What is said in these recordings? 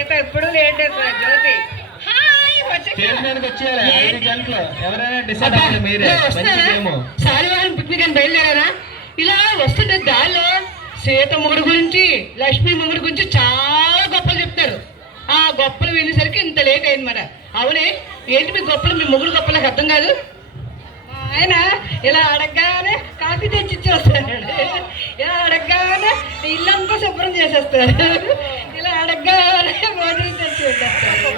సీత ఎప్పుడు లేట్ జ్యోతి సాలివాహనం పిక్నిక్ అని బయలుదేరారా? ఇలా వస్తుంటే దారిలో సీత మొగుడు గురించి లక్ష్మీ మొగుడు గురించి చాలా గొప్పలు చెప్తారు. ఆ గొప్పలు వినేసరికి ఇంత లేట్ అయింది మరి. అవునే, ఏంటి మీ గొప్పలు, మీ మొగుడు గొప్పలకు అర్థం కాదు? ఆయన ఇలా అడగగానే కాఫీ తెచ్చిచ్చేస్తాడు, ఇలా అడగగానే ఇల్లంతా శుభ్రం చేసేస్తాడు, ఇలా అడగగానే భోజనం తెచ్చి పెట్టేస్తాడు.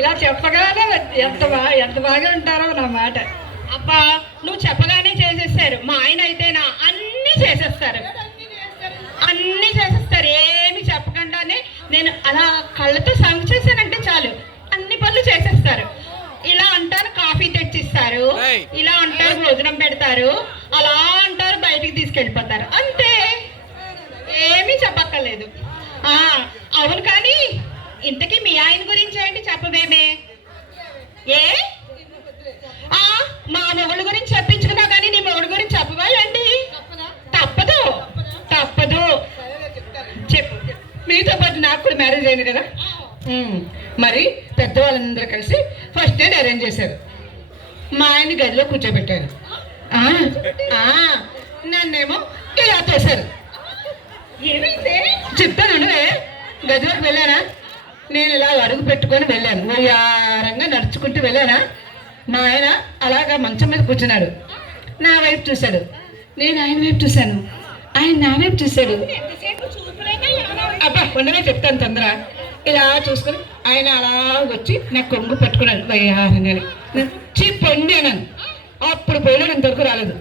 ఇలా చెప్పగానే ఎంత బాగా ఉంటారో నా మాట. అబ్బా, నువ్వు చెప్పగానే చేసేస్తారు. మా ఆయన అయితే అన్నీ చేసేస్తారు, అన్నీ చేసేస్తారు. ఏమి చెప్పకుండానే నేను అలా కళ్ళతో సంగ్ చేశానంటే చాలు అన్ని పనులు చేసేస్తారు. ఇలా అంటారు కాఫీ తెచ్చిస్తారు, ఇలా అంటారు భోజనం పెడతారు, అలా అంటారు బయటికి తీసుకెళ్ళిపోతారు. అంతే, ఏమీ చెప్పక్కర్లేదు. అవును, కానీ ఇంతకీ మీ ఆయన గురించి ఏంటి చెప్పవేమే? ఏ మా మొగుడు గురించి చెప్పించుకున్నావు కానీ నీ మొగుడు గురించి చెప్పవా ఏంటి? తప్పదు తప్పదు, చెప్పు. మీతో పాటు నాకు కూడా మ్యారేజ్ అయింది కదా, మరి పెద్దవాళ్ళందరూ కలిసి ఫస్ట్ నైట్ అరేంజ్ చేశారు. మా ఆయన గదిలో కూర్చోబెట్టారు, నన్నేమో ఇలా తోశారు. ఏమైతే చెప్తాను, గదిలోకి వెళ్ళానా? నేను ఇలా అడుగు పెట్టుకొని వెళ్ళాను, వయ్యారంగా నడుచుకుంటూ వెళ్ళానా? మా ఆయన అలాగా మంచం మీద కూర్చున్నాడు, నా వైపు చూశాడు, నేను ఆయన వైపు చూశాను, ఆయన నా వైపు చూశాడు. అబ్బా ఉండనే చెప్తాను తొందర. ఇలా చూసుకొని ఆయన అలా వచ్చి నాకు కొంగు పట్టుకున్నాడు వయ్యారంగానే. పొండి అన్నాను, అప్పుడు పోయినా ఇంతవరకు రాలేదు.